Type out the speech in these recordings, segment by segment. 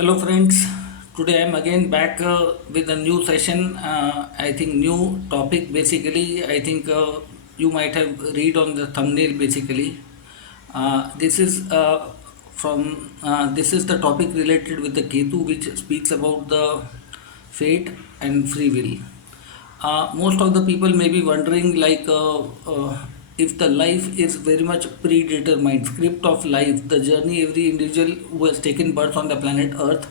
Hello friends, today I'm again back with a new session. I think new topic basically. I think you might have read on the thumbnail basically. This is from this is the topic related with the Ketu, which speaks about the fate and free will. Most of the people may be wondering if the life is very much predetermined script of life, the journey every individual who has taken birth on the planet earth,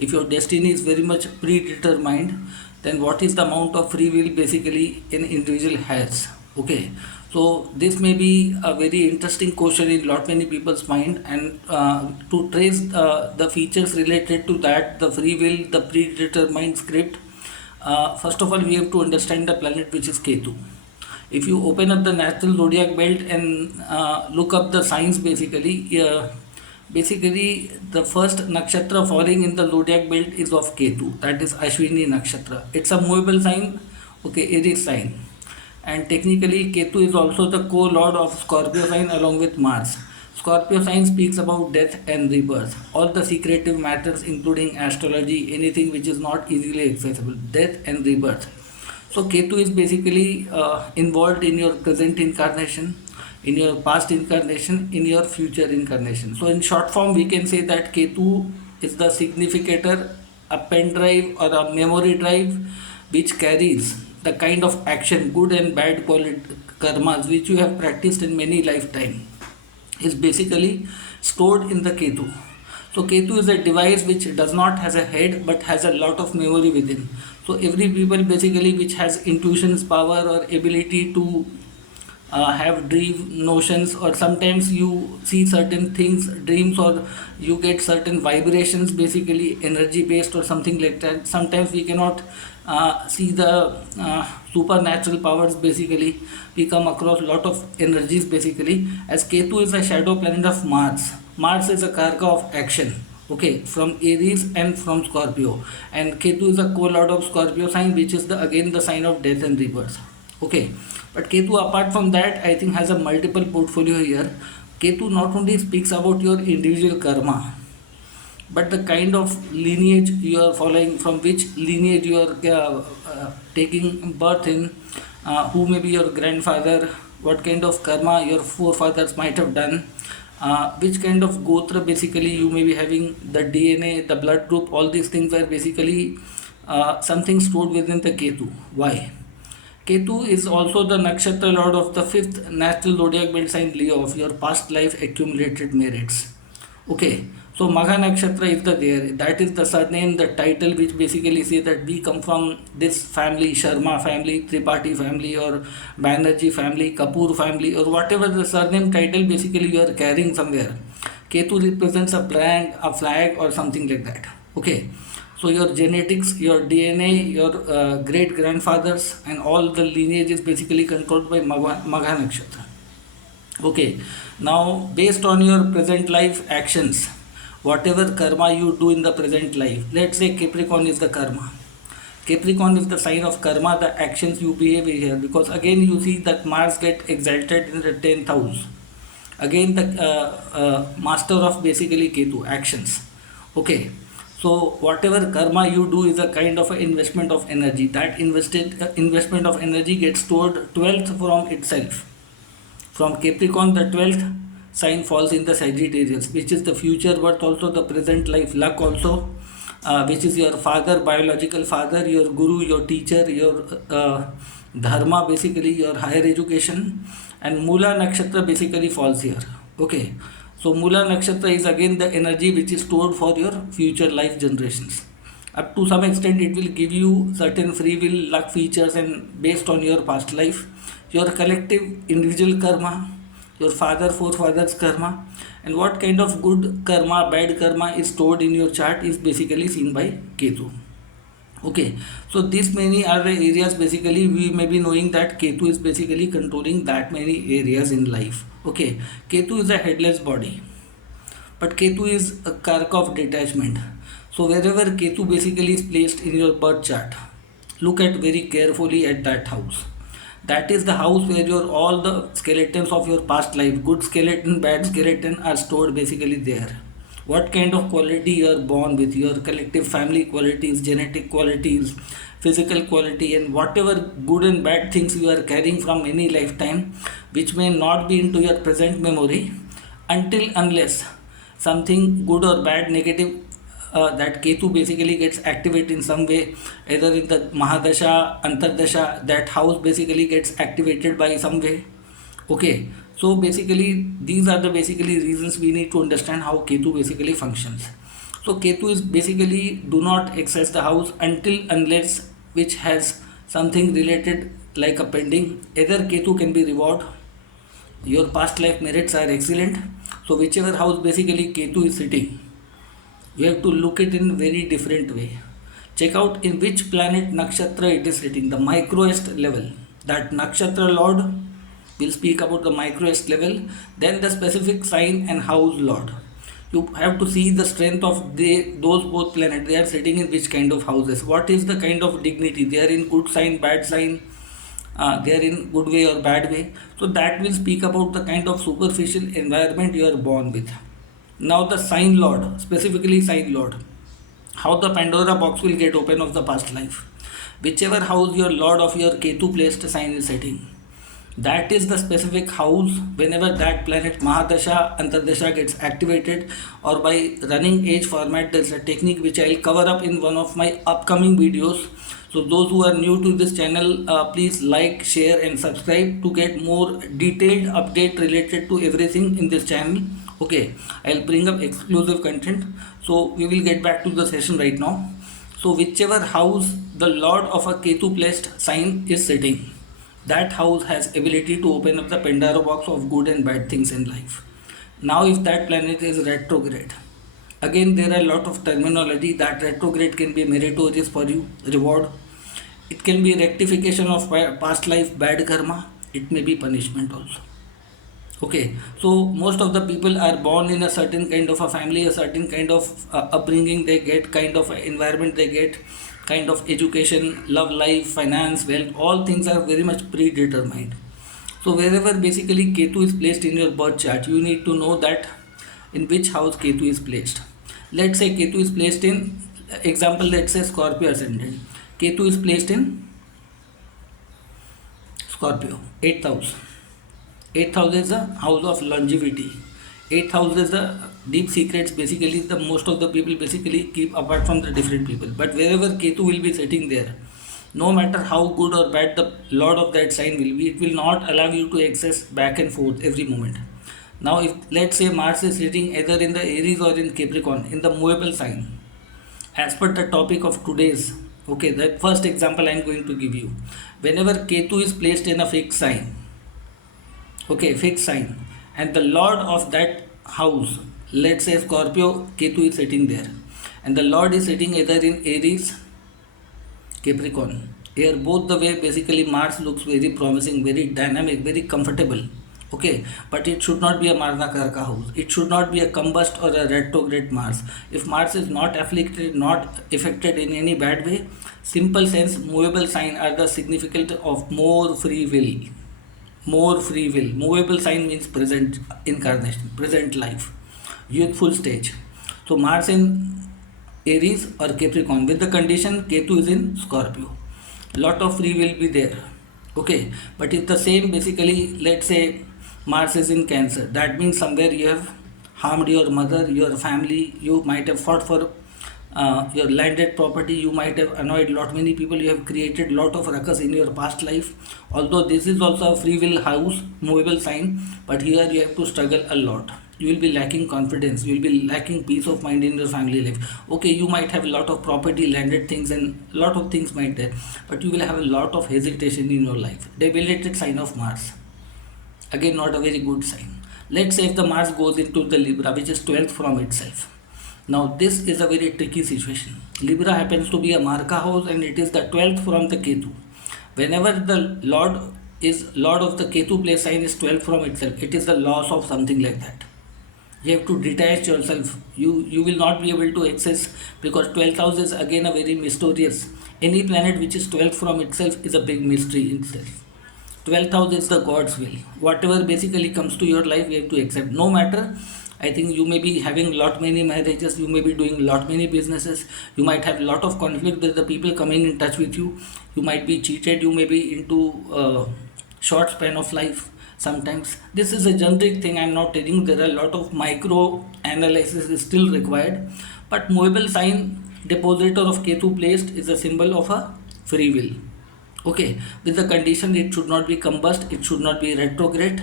if your destiny is very much predetermined, then what is the amount of free will basically an individual has? Okay, so this may be a very interesting question in lot many people's mind, and to trace the features related to that, the free will, the predetermined script. First of all, we have to understand the planet which is Ketu. If you open up the natural zodiac belt and look up the signs, basically the first nakshatra falling in the zodiac belt is of Ketu. That is Ashwini nakshatra. It's a movable sign, okay, Aries sign, and technically Ketu is also the co-lord of Scorpio sign along with Mars. Scorpio sign speaks about death and rebirth, all the secretive matters including astrology, anything which is not easily accessible, death and rebirth. So Ketu is basically involved in your present incarnation, in your past incarnation, in your future incarnation. So in short form, we can say that Ketu is the significator, a pen drive or a memory drive which carries the kind of action, good and bad karmas which you have practiced in many lifetime, is basically stored in the Ketu. So Ketu is a device which does not has a head but has a lot of memory within. So every people basically which has intuitions power or ability to have dream notions, or sometimes you see certain things dreams, or you get certain vibrations basically energy based or something like that. Sometimes we cannot see the supernatural powers basically. We come across a lot of energies basically, as Ketu is a shadow planet of Mars. Mars is a karka of action, okay, from Aries and from Scorpio, and Ketu is a co-lord of Scorpio sign, which is the again the sign of death and rebirth. Okay, but Ketu apart from that, I think has a multiple portfolio here. Ketu not only speaks about your individual karma, but the kind of lineage you are following, from which lineage you are taking birth in, who may be your grandfather, what kind of karma your forefathers might have done, which kind of gotra basically you may be having, the DNA, the blood group, all these things are basically something stored within the Ketu. Why? Ketu is also the nakshatra lord of the fifth natural zodiac belt sign Leo, of your past life accumulated merits. Okay, so Magha nakshatra is the there. That is the surname, the title, which basically say that we come from this family, Sharma family, Tripathi family, or Banerjee family, Kapoor family, or whatever the surname title basically you are carrying somewhere. Ketu represents a brand, a flag, or something like that. Okay, so your genetics, your DNA, your great grandfathers, and all the lineage is basically controlled by Magha nakshatra. Okay, now based on your present life actions, whatever karma you do in the present life, let's say Capricorn is the karma. Capricorn is the sign of karma, the actions you behave here, because again you see that Mars get exalted in the 10th house. Again, the master of basically Ketu, actions. Okay, so whatever karma you do is a kind of an investment of energy. That invested investment of energy gets stored 12th from itself. From Capricorn, the 12th sign falls in the Sagittarius, which is the future birth, also the present life luck, also, which is your father, biological father, your guru, your teacher, your dharma, basically your higher education, and Mula Nakshatra basically falls here. Okay, so Mula Nakshatra is again the energy which is stored for your future life generations. Up to some extent, it will give you certain free will, luck features, and based on your past life, your collective individual karma, your father, forefathers karma, and what kind of good karma, bad karma is stored in your chart is basically seen by Ketu. Okay, so these many are the areas basically we may be knowing that Ketu is basically controlling that many areas in life. Okay, Ketu is a headless body, but Ketu is a karka of detachment. So wherever Ketu basically is placed in your birth chart, look at very carefully at that house. That is the house where your all the skeletons of your past life, good skeleton, bad skeleton, are stored basically there. what kind of quality you are born with, your collective family qualities, genetic qualities, physical quality, and whatever good and bad things you are carrying from any lifetime, which may not be into your present memory, until unless something good or bad, negative, that Ketu basically gets activated in some way, either in the Mahadasha, Antardasha, that house basically gets activated by some way. Okay, so basically these are the basically reasons we need to understand how Ketu basically functions. So Ketu is basically do not access the house until unless which has something related like a pending. Either Ketu can be reward, your past life merits are excellent. So whichever house basically Ketu is sitting, you have to look it in very different way. Check out in which planet nakshatra it is sitting, the microest level. That nakshatra lord will speak about the microest level, then the specific sign and house lord. You have to see the strength of those both planets. They are sitting in which kind of houses. What is the kind of dignity? They are in good sign, bad sign. They are in good way or bad way. So that will speak about the kind of superficial environment you are born with. Now the sign lord, specifically sign lord, how the Pandora box will get open of the past life. Whichever house your lord of your Ketu placed sign is setting, that is the specific house. Whenever that planet Mahadasha, Antardasha gets activated, or by running age format, there's a technique which I'll cover up in one of my upcoming videos. So those who are new to this channel, please like, share and subscribe to get more detailed update related to everything in this channel. Okay, I'll bring up exclusive content. So we will get back to the session right now. So whichever house the lord of a Ketu placed sign is sitting, that house has ability to open up the Pandora box of good and bad things in life. Now if that planet is retrograde, again there are a lot of terminology. That retrograde can be meritorious for you, reward. It can be rectification of past life bad karma. It may be punishment also. Okay, so most of the people are born in a certain kind of a family, a certain kind of upbringing they get, kind of environment they get, kind of education, love life, finance, wealth, all things are very much predetermined. So wherever basically Ketu is placed in your birth chart, you need to know that in which house Ketu is placed. Let's say Ketu is placed in, example, let's say Scorpio ascendant. Ketu is placed in Scorpio, 8th house. 8th house is the house of longevity. 8th house is the deep secrets basically the most of the people basically keep apart from the different people. But wherever Ketu will be sitting there, no matter how good or bad the lord of that sign will be, it will not allow you to access back and forth every moment. Now if let's say Mars is sitting either in the Aries or in Capricorn in the movable sign, as per the topic of today's, okay, the first example I am going to give you. Whenever Ketu is placed in a fixed sign, okay, fixed sign, and the lord of that house, let's say Scorpio, Ketu is sitting there, and the lord is sitting either in Aries, Capricorn. Here both the way basically Mars looks very promising, very dynamic, very comfortable. Okay, but it should not be a Marna Karka house. It should not be a combust or a retrograde Mars. If Mars is not afflicted, not affected in any bad way, simple sense, movable sign are the significant of more free will. More free will. Movable sign means present incarnation, present life, youthful stage. So Mars in Aries or Capricorn with the condition Ketu is in Scorpio. Lot of free will be there. Okay, but it's the same basically. Let's say Mars is in Cancer. That means somewhere you have harmed your mother, your family. You might have fought for your landed property. You might have annoyed lot many people. You have created lot of ruckus in your past life. Although this is also a free will house, movable sign, but here you have to struggle a lot. You will be lacking confidence. You will be lacking peace of mind in your family life. Okay, you might have a lot of property, landed things, and lot of things might there, but you will have a lot of hesitation in your life. Debilitated sign of Mars. Again, not a very good sign. Let's say if the Mars goes into the Libra, which is 12th from itself. Now this is a very tricky situation. Libra happens to be a Marka house and it is the 12th from the Ketu. Whenever the Lord of the Ketu place sign is 12th from itself, it is the loss of something like that. You have to detach yourself. You will not be able to access, because 12th house is again a very mysterious. Any planet which is 12th from itself is a big mystery in itself. 12th house is the God's will. Whatever basically comes to your life, you have to accept. No matter, I think you may be having lot many marriages, you may be doing lot many businesses, you might have lot of conflict with the people coming in touch with you, you might be cheated, you may be into short span of life sometimes. This is a generic thing, I'm not telling you. There are a lot of micro analysis is still required, but movable sign depositor of Ketu placed is a symbol of a free will. Okay, with the condition it should not be combust, it should not be retrograde.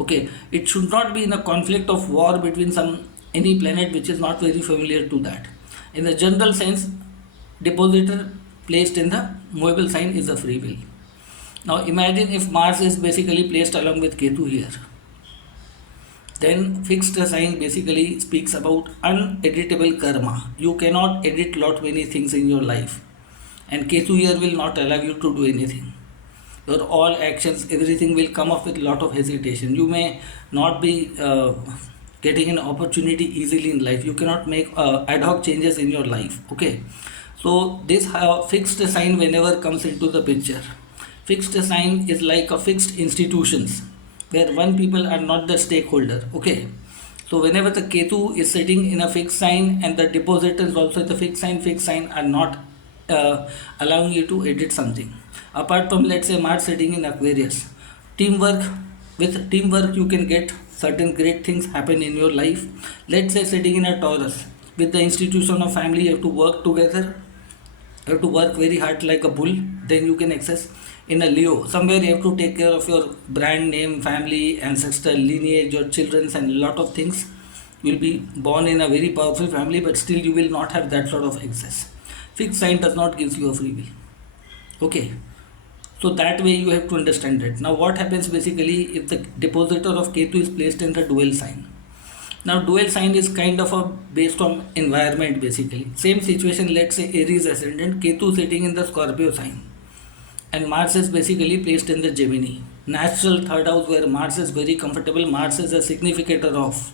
Okay, it should not be in a conflict of war between some any planet which is not very familiar to that. In the general sense, depositor placed in the movable sign is a free will. Now imagine if Mars is basically placed along with Ketu here, then fixed sign basically speaks about uneditable karma. You cannot edit lot many things in your life, and Ketu here will not allow you to do anything. Your all actions, everything will come up with lot of hesitation. You may not be getting an opportunity easily in life. You cannot make ad hoc changes in your life. Okay, so this fixed sign whenever comes into the picture, fixed sign is like a fixed institutions where one people are not the stakeholder. Okay, so whenever the Ketu is sitting in a fixed sign and the depositor is also the fixed sign are not allowing you to edit something. Apart from, let's say, Mars sitting in Aquarius, teamwork, with teamwork you can get certain great things happen in your life. Let's say sitting in a Taurus, with the institution of family, you have to work together, you have to work very hard like a bull, then you can access. In a Leo, somewhere you have to take care of your brand name, family, ancestral lineage, your children's, and lot of things. You will be born in a very powerful family, but still you will not have that sort of access. Fixed sign does not give you a free will. Okay, so that way you have to understand it. Now what happens basically if the depositor of Ketu is placed in the dual sign? Now dual sign is kind of a based on environment basically. Same situation, let's say Aries ascendant, Ketu sitting in the Scorpio sign, and Mars is basically placed in the Gemini, natural third house where Mars is very comfortable. Mars is a significator of,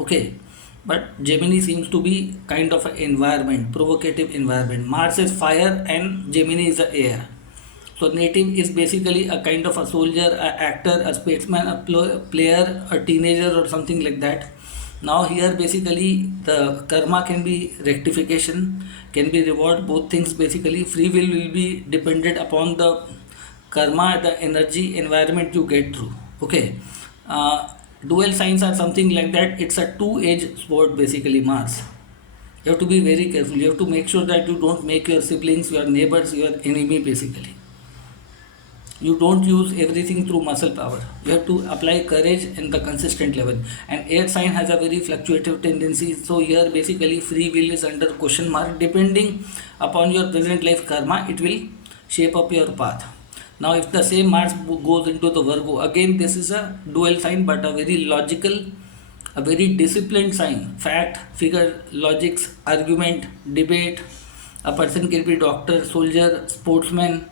okay, but Gemini seems to be kind of an environment, provocative environment. Mars is fire and Gemini is the air. So native is basically a kind of a soldier, a actor, a statesman, a player, a teenager or something like that. Now here basically the karma can be rectification, can be reward, both things basically. Free will be dependent upon the karma, the energy, environment you get through. Okay, dual signs are something like that. It's a two-edged sword basically, Mars. You have to be very careful. You have to make sure that you don't make your siblings, your neighbors, your enemy basically. You don't use everything through muscle power. You have to apply courage in the consistent level. And air sign has a very fluctuative tendency. So here basically free will is under question mark. Depending upon your present life karma, it will shape up your path. Now if the same Mars goes into the Virgo, again this is a dual sign, but a very logical, a very disciplined sign. Fact, figure, logics, argument, debate. A person can be doctor, soldier, sportsman,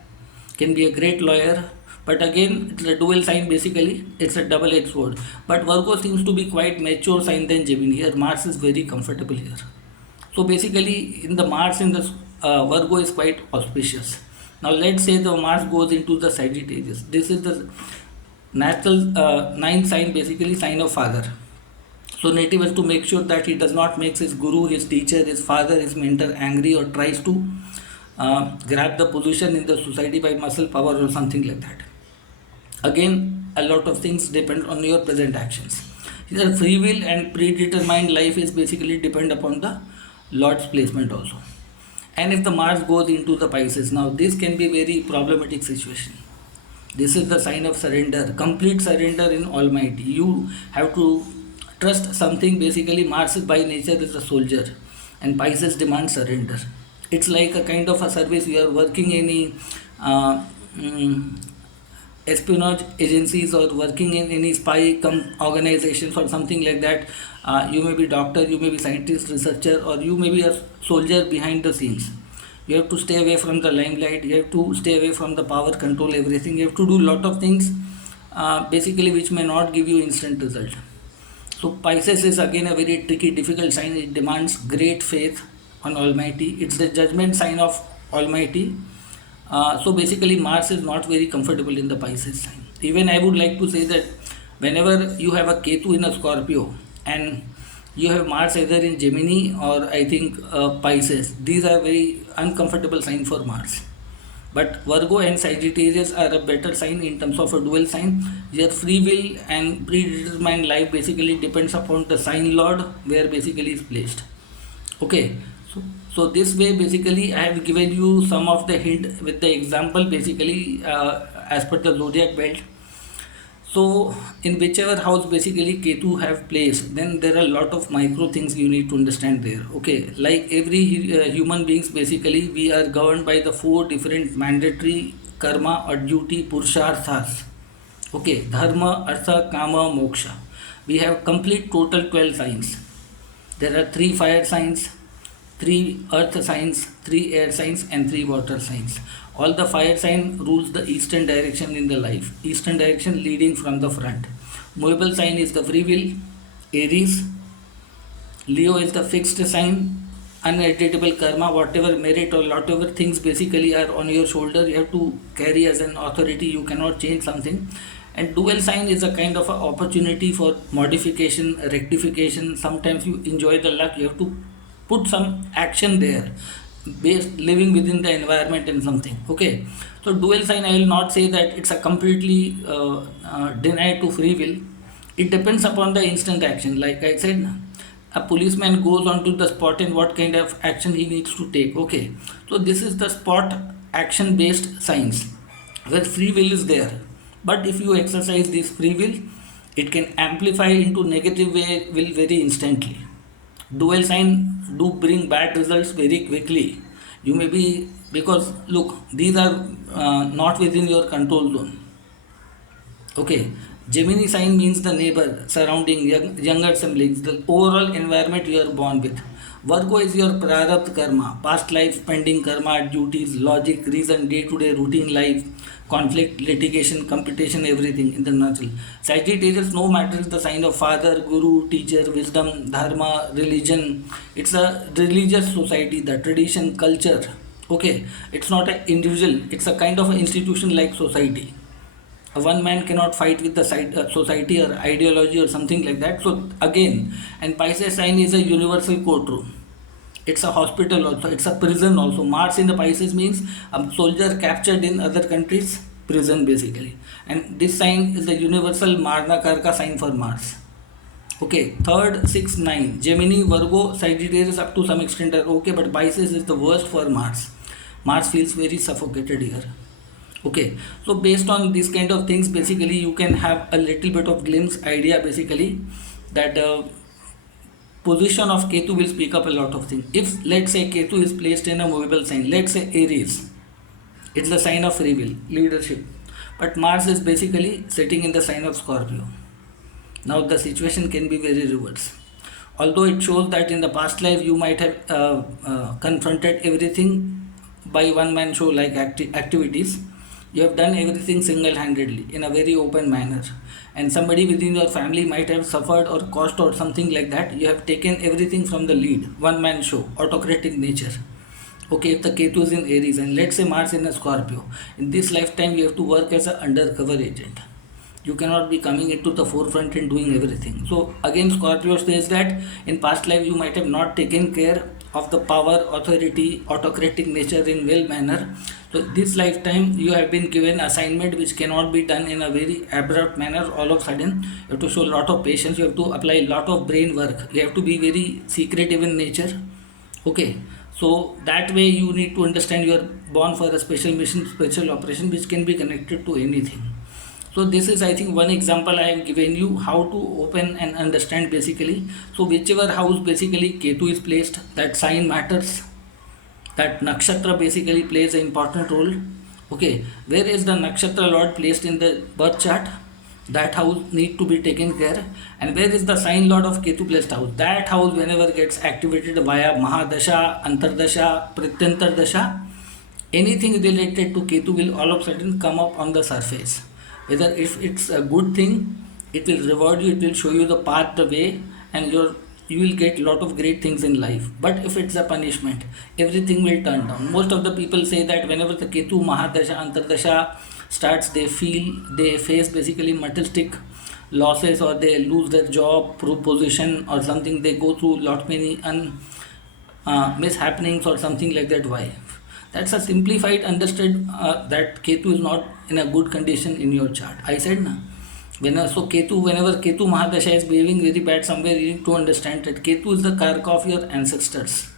can be a great lawyer, but again it's a dual sign basically. It's a double-edged sword. But Virgo seems to be quite mature sign than Gemini. Here Mars is very comfortable here. So basically in the Mars in the Virgo is quite auspicious. Now let's say the Mars goes into the Sagittarius. This is the natural ninth sign, basically sign of father. So native has to make sure that he does not make his guru, his teacher, his father, his mentor angry, or tries to grab the position in the society by muscle power or something like that. Again, a lot of things depend on your present actions. Here free will and predetermined life is basically depend upon the Lord's placement also. And if the Mars goes into the Pisces, now this can be very problematic situation. This is the sign of surrender, complete surrender in Almighty. You have to trust something. Basically Mars by nature is a soldier, and Pisces demands surrender. It's like a kind of a service. You are working in any espionage agencies or working in any spy organizations or something like that. You may be doctor, you may be scientist, researcher, or you may be a soldier behind the scenes. You have to stay away from the limelight. You have to stay away from the power, control everything. You have to do lot of things basically which may not give you instant result. So Pisces is again a very tricky, difficult sign. It demands great faith on Almighty. It's the judgment sign of Almighty. So basically Mars is not very comfortable in the Pisces sign. Even I would like to say that whenever you have a Ketu in a Scorpio and you have Mars either in Gemini or I think Pisces. These are very uncomfortable sign for Mars. But Virgo and Sagittarius are a better sign in terms of a dual sign. Your free will and predetermined life basically depends upon the sign lord where basically is placed. Okay, so this way basically I have given you some of the hint with the example basically as per the zodiac belt. So in whichever house basically Ketu have placed, then there are a lot of micro things you need to understand there. Okay, like every human beings basically we are governed by the four different mandatory karma or duty purusharthas. Okay, dharma, artha, kama, moksha. We have complete total 12 signs. There are three fire signs, three earth signs, three air signs, and three water signs. All the fire sign rules the eastern direction in the life, eastern direction leading from the front. Movable sign is the free will, Aries. Leo is the fixed sign, uneditable karma, whatever merit or whatever things basically are on your shoulder, you have to carry as an authority, you cannot change something. And dual sign is a kind of a opportunity for modification, rectification. Sometimes you enjoy the luck, you have to put some action there based living within the environment and something. Okay, so dual sign I will not say that it's a completely denied to free will. It depends upon the instant action. Like I said, a policeman goes onto the spot and what kind of action he needs to take. Okay, so this is the spot action based science where free will is there. But if you exercise this free will, it can amplify into negative way will very instantly. Dual sign do bring bad results very quickly. You may be, because look, these are not within your control zone. Okay, Gemini sign means the neighbor, surrounding, younger siblings, the overall environment you are born with. Virgo is your prarabdha karma, past life, pending karma, duties, logic, reason, day to day routine life, conflict, litigation, competition, everything in the natural. Sagittarius, no matter the sign of father, guru, teacher, wisdom, dharma, religion. It's a religious society, the tradition, culture. Okay, it's not an individual, it's a kind of an institution like society. One man cannot fight with the society or ideology or something like that. So again, and Pisces sign is a universal courtroom. It's a hospital also, it's a prison also. Mars in the Pisces means a soldier captured in other countries prison basically. And this sign is the universal Magna Carta sign for Mars. Okay, third, 6, 9. Gemini, Virgo, Sagittarius up to some extent are okay, but Pisces is the worst for Mars. Mars feels very suffocated here. Okay, so based on these kind of things, basically you can have a little bit of glimpse idea basically that position of Ketu will speak up a lot of things. If let's say Ketu is placed in a movable sign, let's say Aries, it's the sign of free will, leadership. But Mars is basically sitting in the sign of Scorpio. Now the situation can be very reverse. Although it shows that in the past life you might have confronted everything by one man show like activities. You have done everything single-handedly in a very open manner, and somebody within your family might have suffered or caused or something like that. You have taken everything from the lead, one man show, autocratic nature. Okay, if the Ketu is in Aries and let's say Mars in a Scorpio, in this lifetime you have to work as an undercover agent. You cannot be coming into the forefront and doing everything. So again, Scorpio says that in past life you might have not taken care of the power, authority, autocratic nature in well manner. So this lifetime you have been given assignment which cannot be done in a very abrupt manner. All of a sudden you have to show a lot of patience, you have to apply a lot of brain work, you have to be very secretive in nature. Okay, so that way you need to understand you are born for a special mission, special operation which can be connected to anything. So this is I think one example I have given you how to open and understand basically. So whichever house basically Ketu is placed, that sign matters, that nakshatra basically plays an important role. Okay, where is the nakshatra lord placed in the birth chart, that house need to be taken care. And where is the sign lord of Ketu placed house, that house whenever gets activated via mahadasha, antardasha, pratyantardasha, anything related to Ketu will all of a sudden come up on the surface. Whether if it's a good thing, it will reward you, it will show you the path, the way, and you will get lot of great things in life. But if it's a punishment, everything will turn down. Most of the people say that whenever the Ketu Mahadasha Antardasha starts, they face basically materialistic losses, or they lose their job, position, or something. They go through lot many mishappenings or something like that. Why? That's a simplified understood that Ketu is not in a good condition in your chart. I said na. Whenever Ketu Mahadasha is behaving very bad somewhere, you need to understand that Ketu is the karaka of your ancestors,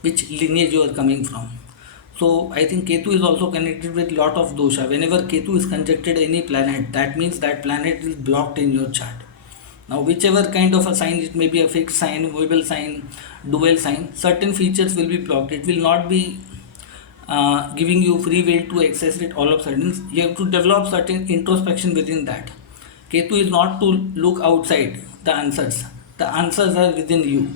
which lineage you are coming from. So I think Ketu is also connected with lot of dosha. Whenever Ketu is conjuncted any planet, that means that planet is blocked in your chart. Now, whichever kind of a sign, it may be a fixed sign, movable sign, dual sign, certain features will be blocked. It will not be giving you free will to access it all of a sudden. You have to develop certain introspection within that. Ketu is not to look outside the answers. The answers are within you.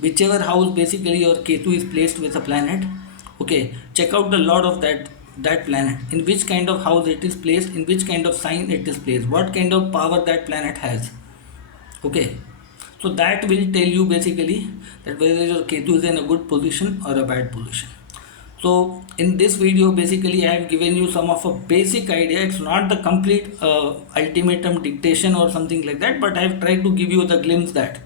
Whichever house basically your Ketu is placed with a planet, okay, check out the lord of that planet, in which kind of house it is placed, in which kind of sign it is placed, what kind of power that planet has. Okay, so that will tell you basically that whether your Ketu is in a good position or a bad position. So in this video basically I have given you some of a basic idea. It's not the complete ultimatum dictation or something like that, but I have tried to give you the glimpse that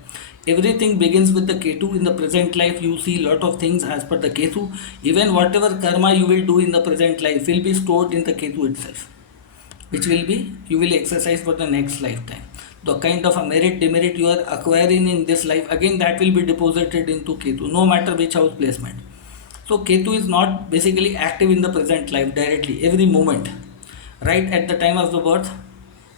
everything begins with the Ketu. In the present life you see lot of things as per the Ketu. Even whatever karma you will do in the present life will be stored in the Ketu itself, which will be you will exercise for the next lifetime. The kind of a merit demerit you are acquiring in this life, again that will be deposited into Ketu, no matter which house placement. So Ketu is not basically active in the present life directly every moment. Right at the time of the birth,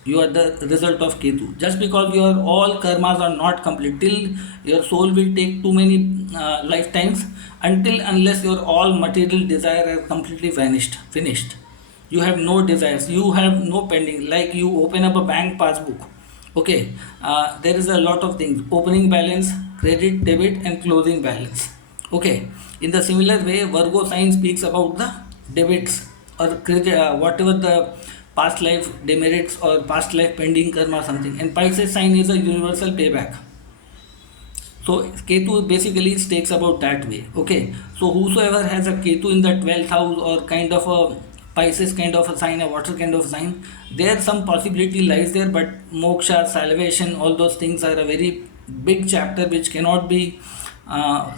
you are the result of Ketu. Just because your all karmas are not complete, till your soul will take too many lifetimes, until unless your all material desire are completely finished. You have no desires, you have no pending. Like you open up a bank passbook. Okay, there is a lot of things: opening balance, credit, debit, and closing balance. Okay, in the similar way, Virgo sign speaks about the debits or credit, whatever the past life demerits or past life pending karma or something, and Pisces sign is a universal payback. So Ketu basically takes about that way. Okay, so whosoever has a Ketu in the 12th house or kind of a Pisces kind of a sign, a water kind of sign, there some possibility lies there, but moksha, salvation, all those things are a very big chapter which cannot be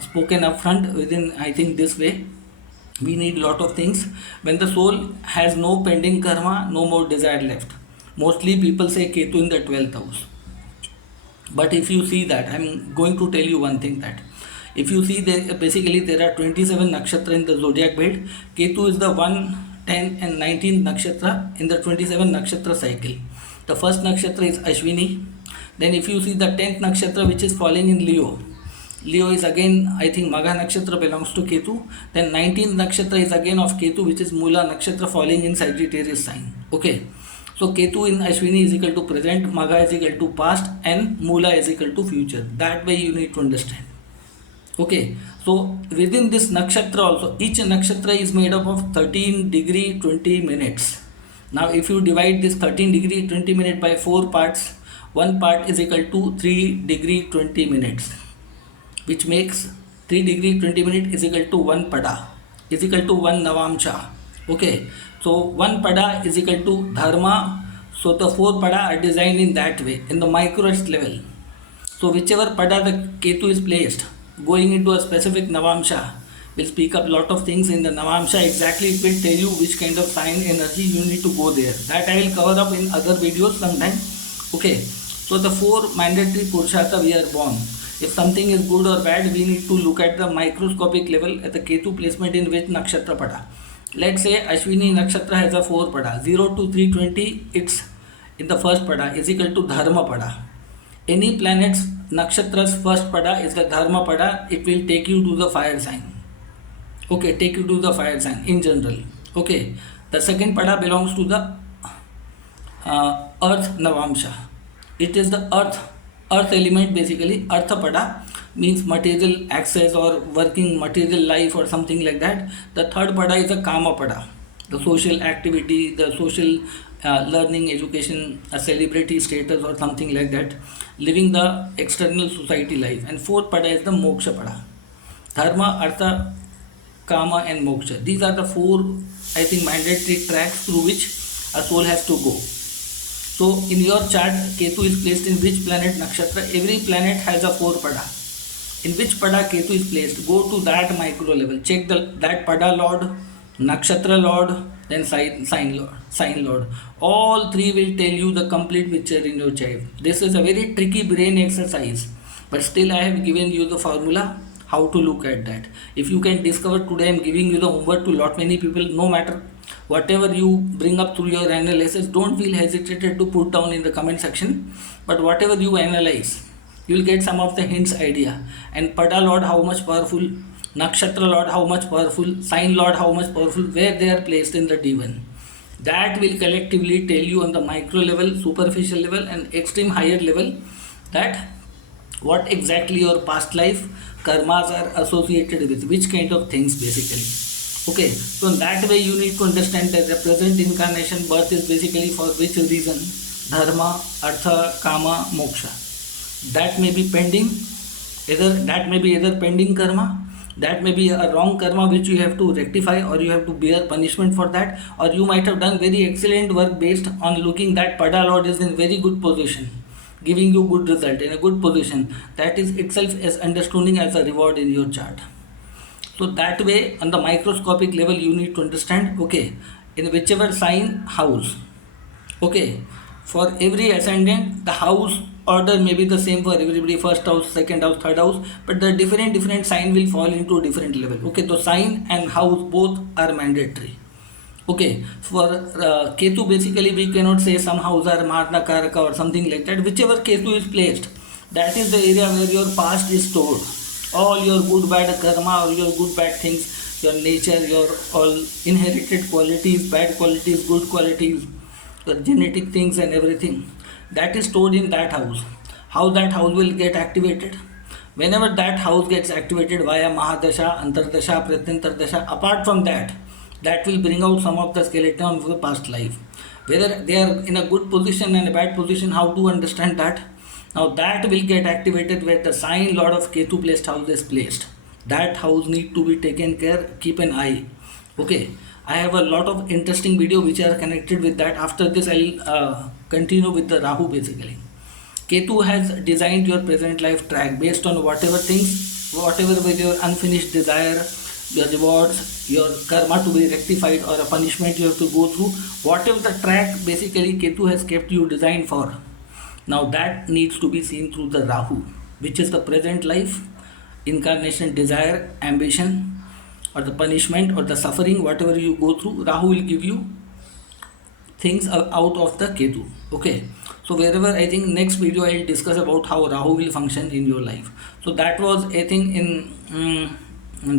spoken upfront within, I think, this way. We need lot of things. When the soul has no pending karma, no more desire left. Mostly people say Ketu in the 12th house. But if you see that, I'm going to tell you one thing, that if you see there, basically there are 27 nakshatra in the zodiac belt. Ketu is the 1, 10 and 19 nakshatra in the 27 nakshatra cycle. The first nakshatra is Ashwini. Then if you see the 10th nakshatra which is falling in Leo, Leo is again, I think, Magha nakshatra belongs to Ketu. Then 19th nakshatra is again of Ketu, which is Mula nakshatra falling in Sagittarius sign. Okay, so Ketu in Ashwini is equal to present, Magha is equal to past, and Mula is equal to future. That way you need to understand. Okay, so within this nakshatra also, each nakshatra is made up of 13 degree 20 minutes. Now if you divide this 13 degree 20 minute by 4 parts, one part is equal to 3 degree 20 minutes, which makes 3 degree 20 minute is equal to 1 pada, is equal to 1 navamsha. Okay, so 1 pada is equal to dharma. So the 4 pada are designed in that way, in the microest level. So whichever pada the Ketu is placed, going into a specific navamsha will speak up lot of things in the navamsha. Exactly, it will tell you which kind of sign energy you need to go there. That I will cover up in other videos sometime. Okay, so the 4 mandatory purushartha we are born. If something is good or bad, we need to look at the microscopic level at the Ketu placement in which nakshatra pada. Let's say Ashwini nakshatra has a 4 pada, 0 to 320, it's in the first pada is equal to dharma pada. Any planet's nakshatra's first pada is the dharma pada, it will take you to the fire sign. Okay, take you to the fire sign in general. Okay, the second pada belongs to the earth navamsha. It is the earth element, basically. Artha pada means material access or working material life or something like that. The third pada is the kama pada, the social activity, the social learning, education, a celebrity status or something like that, living the external society life. And fourth pada is the moksha pada, dharma, artha, kama and moksha. These are the 4, I think, mandatory tracks through which a soul has to go. So in your chart, Ketu is placed in which planet nakshatra? Every planet has a 4 pada. In which pada Ketu is placed? Go to that micro level. Check that pada lord, nakshatra lord, then sign lord. All three will tell you the complete picture in your chart. This is a very tricky brain exercise, but still I have given you the formula how to look at that. If you can discover today, I am giving you the homework to lot many people. No matter whatever you bring up through your analysis, don't feel hesitated to put down in the comment section. But whatever you analyze, you will get some of the hints idea. And pada lord how much powerful, nakshatra lord how much powerful, sign lord how much powerful, where they are placed in the D1. That will collectively tell you on the micro level, superficial level and extreme higher level that what exactly your past life karmas are associated with, which kind of things basically. Okay, so in that way you need to understand that the present incarnation birth is basically for which reason? Dharma, artha, kama, moksha. That may be pending, either pending karma, that may be a wrong karma which you have to rectify, or you have to bear punishment for that, or you might have done very excellent work based on looking that pada lord is in very good position, giving you good result in a good position. That is itself as understanding as a reward in your chart. So that way on the microscopic level you need to understand, okay, in whichever sign house, okay, for every ascendant the house order may be the same for everybody, first house, second house, third house, but the different sign will fall into a different level. Okay, so sign and house both are mandatory. Okay, for Ketu basically we cannot say some house are Mahana Karaka or something like that. Whichever Ketu is placed, that is the area where your past is stored. All your good bad karma, or your good bad things, your nature, your all inherited qualities, bad qualities, good qualities, your genetic things and everything, that is stored in that house. How that house will get activated? Whenever that house gets activated via Mahadasha, Antardasha, Pratyantardasha, apart from that, that will bring out some of the skeleton of the past life. Whether they are in a good position and a bad position, how to understand that? Now that will get activated where the sign lord of Ketu placed house is placed. That house need to be taken care, keep an eye. Okay, I have a lot of interesting video which are connected with that. After this I'll continue with the Rahu basically. Ketu has designed your present life track based on whatever things, whatever with your unfinished desire, your rewards, your karma to be rectified, or a punishment you have to go through, whatever the track basically Ketu has kept you designed for. Now that needs to be seen through the Rahu, which is the present life, incarnation, desire, ambition, or the punishment or the suffering, whatever you go through, Rahu will give you things out of the Ketu. Okay, so wherever I think next video I will discuss about how Rahu will function in your life. So that was I think in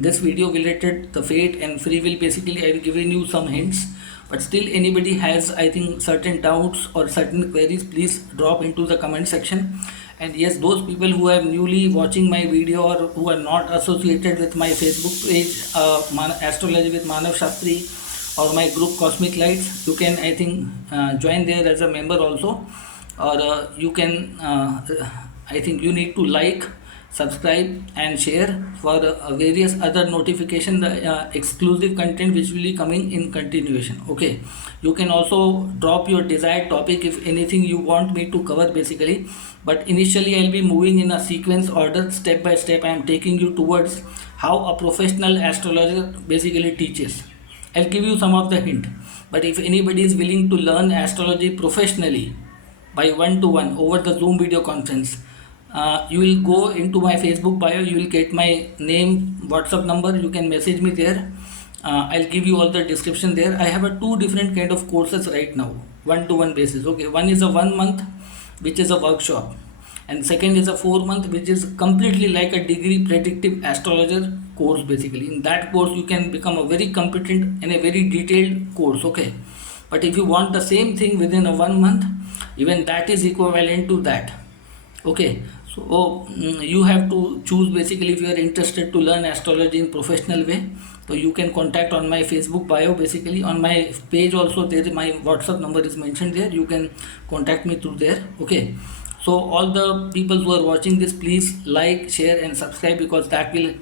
this video related the fate and free will. Basically I have given you some hints, but still anybody has I think certain doubts or certain queries, please drop into the comment section. And yes, those people who are newly watching my video or who are not associated with my Facebook page, Astrology with Manav Shastri, or my group Cosmic Lights, you can I think join there as a member also, or you can I think you need to like, subscribe and share for various other notification, the exclusive content which will be coming in continuation. Okay, you can also drop your desired topic if anything you want me to cover basically, but initially I'll be moving in a sequence order, step by step. I am taking you towards how a professional astrologer basically teaches. I'll give you some of the hint, but if anybody is willing to learn astrology professionally by one-to-one over the Zoom video conference, you will go into my Facebook bio, you will get my name, WhatsApp number, you can message me there. I'll give you all the description there. I have a two different kind of courses right now, one-to-one basis. Okay, one is a 1 month which is a workshop, and second is a 4 month which is completely like a degree predictive astrologer course basically. In that course you can become a very competent and a very detailed course. Okay, but if you want the same thing within a 1 month, even that is equivalent to that. Okay, so you have to choose basically if you are interested to learn astrology in professional way. So you can contact on my Facebook bio basically. On my page also there my WhatsApp number is mentioned there, you can contact me through there. Okay, So all the people who are watching this, please like, share and subscribe, because that will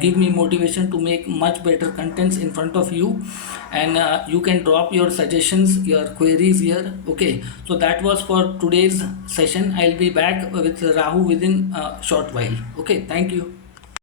give me motivation to make much better contents in front of you. And you can drop your suggestions, your queries here. Okay, so that was for today's session. I'll be back with Rahu within a short while. Okay, thank you.